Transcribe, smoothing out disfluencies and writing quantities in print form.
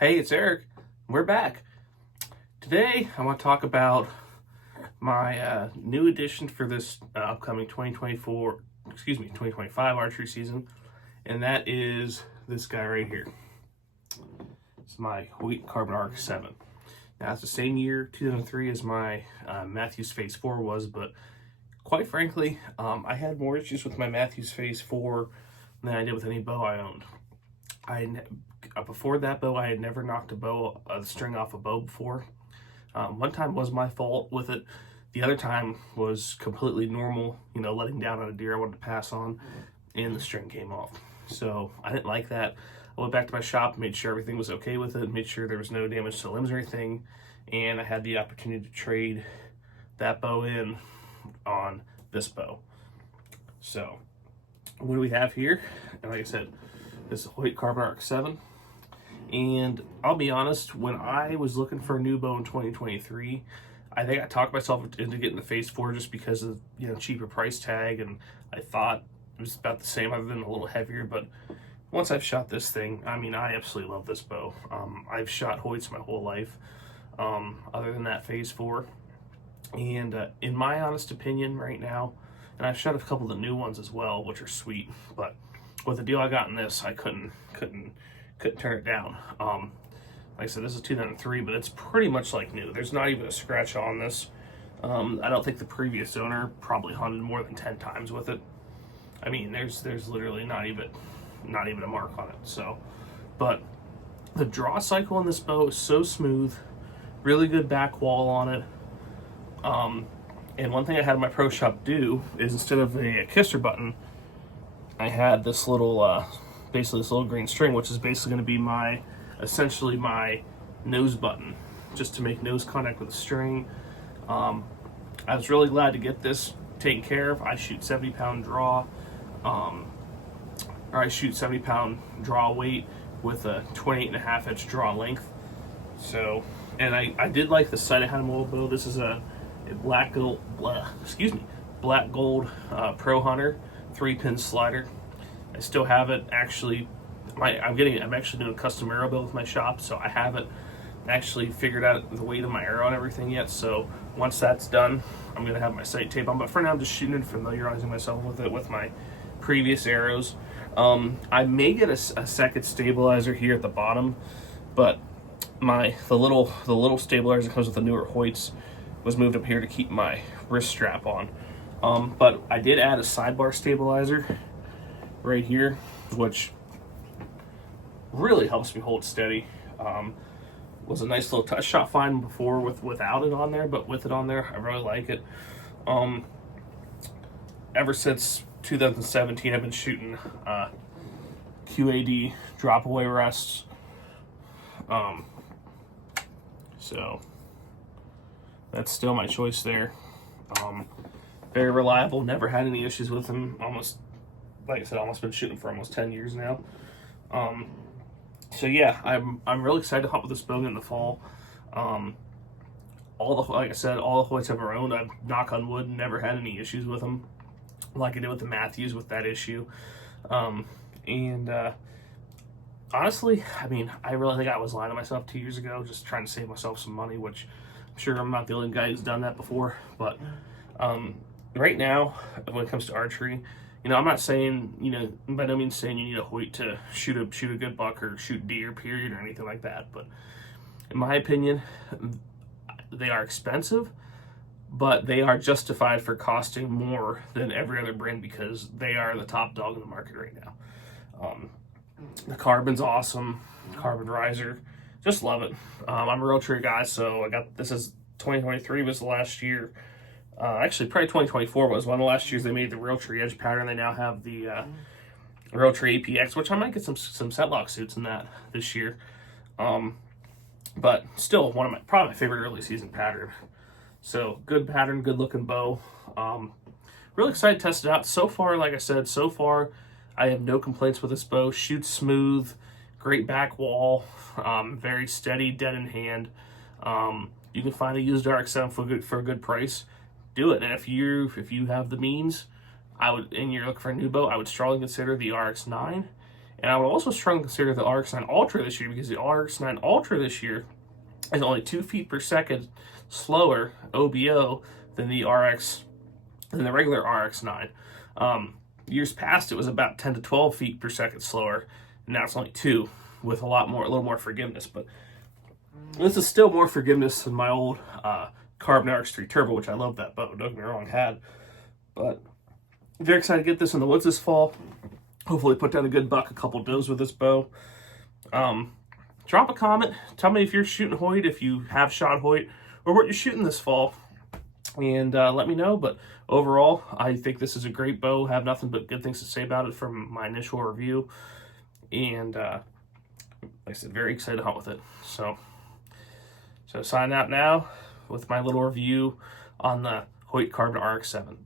Hey, it's Eric. We're back. Today, I want to talk about my new addition for this upcoming 2025 archery season, and that is this guy right here. It's my Hoyt Carbon RX7. Now, it's the same year, 2003, as my Mathews Phase 4 was, but quite frankly, I had more issues with my Mathews Phase 4 than I did with any bow I owned. Before that bow, I had never knocked a string off a bow before. One time was my fault with it. The other time was completely normal, letting down on a deer I wanted to pass on, and the string came off. So I didn't like that. I went back to my shop, made sure everything was okay with it, made sure there was no damage to limbs or anything, and I had the opportunity to trade that bow in on this bow. So what do we have here? And like I said, this is Hoyt Carbon RX7. And I'll be honest, when I was looking for a new bow in 2023, I think I talked myself into getting the Phase 4 just because of, cheaper price tag, and I thought it was about the same other than a little heavier. But once I've shot this thing, I absolutely love this bow. I've shot Hoyts my whole life, other than that Phase 4. And in my honest opinion right now, and I've shot a couple of the new ones as well, which are sweet, but with the deal I got in this, I couldn't turn it down. Like I said, this is 2003, but it's pretty much like new. There's not even a scratch on this. I don't think the previous owner probably hunted more than 10 times with it. There's literally not even a mark on it. So, but the draw cycle on this bow is so smooth, really good back wall on it. And one thing I had my pro shop do is, instead of a kisser button, I had this little basically this little green string, which is basically going to be essentially my nose button, just to make nose contact with the string. I was really glad to get this taken care of. I shoot 70-pound draw, or I shoot 70-pound draw weight with a 28.5-inch draw length. So, and I did like the sight I had on my old bow. This is a black gold Pro Hunter 3-pin slider. I still have it. Actually, I'm actually doing a custom arrow build with my shop, so I haven't actually figured out the weight of my arrow and everything yet. So once that's done, I'm gonna have my sight tape on. But for now, I'm just shooting and familiarizing myself with it with my previous arrows. I may get a second stabilizer here at the bottom, but the little stabilizer that comes with the newer Hoyts was moved up here to keep my wrist strap on. But I did add a sidebar stabilizer right here, which really helps me hold steady. Was a nice little touch. I shot fine before without it on there, but with it on there, I really like it. Ever since 2017, I've been shooting QAD drop away rests. So that's still my choice there. Very reliable. Never had any issues with them. Like I said, almost been shooting for almost 10 years now. So yeah, I'm really excited to hunt with this bow in the fall. Like I said, all the Hoyts I've ever owned, I've, knock on wood, never had any issues with them, like I did with the Mathews with that issue. Honestly, I really think I was lying to myself 2 years ago, just trying to save myself some money, which I'm sure I'm not the only guy who's done that before. But right now, when it comes to archery, I'm not saying, by no means saying you need a Hoyt to shoot a good buck or shoot deer, period, or anything like that. But in my opinion, they are expensive, but they are justified for costing more than every other brand because they are the top dog in the market right now. The Carbon's awesome. Carbon riser, just love it. I'm a Realtree guy, so this is 2023 was the last year. Actually, probably 2024 was one of the last years they made the Realtree Edge pattern. They now have the Realtree APX, which I might get some setlock suits in that this year. But still, probably my favorite early season pattern. So good pattern, good looking bow. Really excited to test it out. So far, like I said, I have no complaints with this bow. Shoots smooth, great back wall, very steady, dead in hand. You can find a used RX7 for a good price. Do it. And if you have the means, and you're looking for a new bow, I would strongly consider the RX9 And I would also strongly consider the RX9 Ultra this year, because the RX9 Ultra this year is only 2 feet per second slower OBO than the regular RX9. Years past, it was about 10 to 12 feet per second slower, and now it's only 2, with a little more forgiveness. But this is still more forgiveness than my old Carbon RX3 Turbo, which I love that bow, don't get me wrong, had. But very excited to get this in the woods this fall. Hopefully put down a good buck, a couple does with this bow. Drop a comment. Tell me if you're shooting Hoyt, if you have shot Hoyt, or what you're shooting this fall. And let me know. But overall, I think this is a great bow. I have nothing but good things to say about it from my initial review. And like I said, very excited to hunt with it. So sign out now with my little review on the Hoyt Carbon RX7.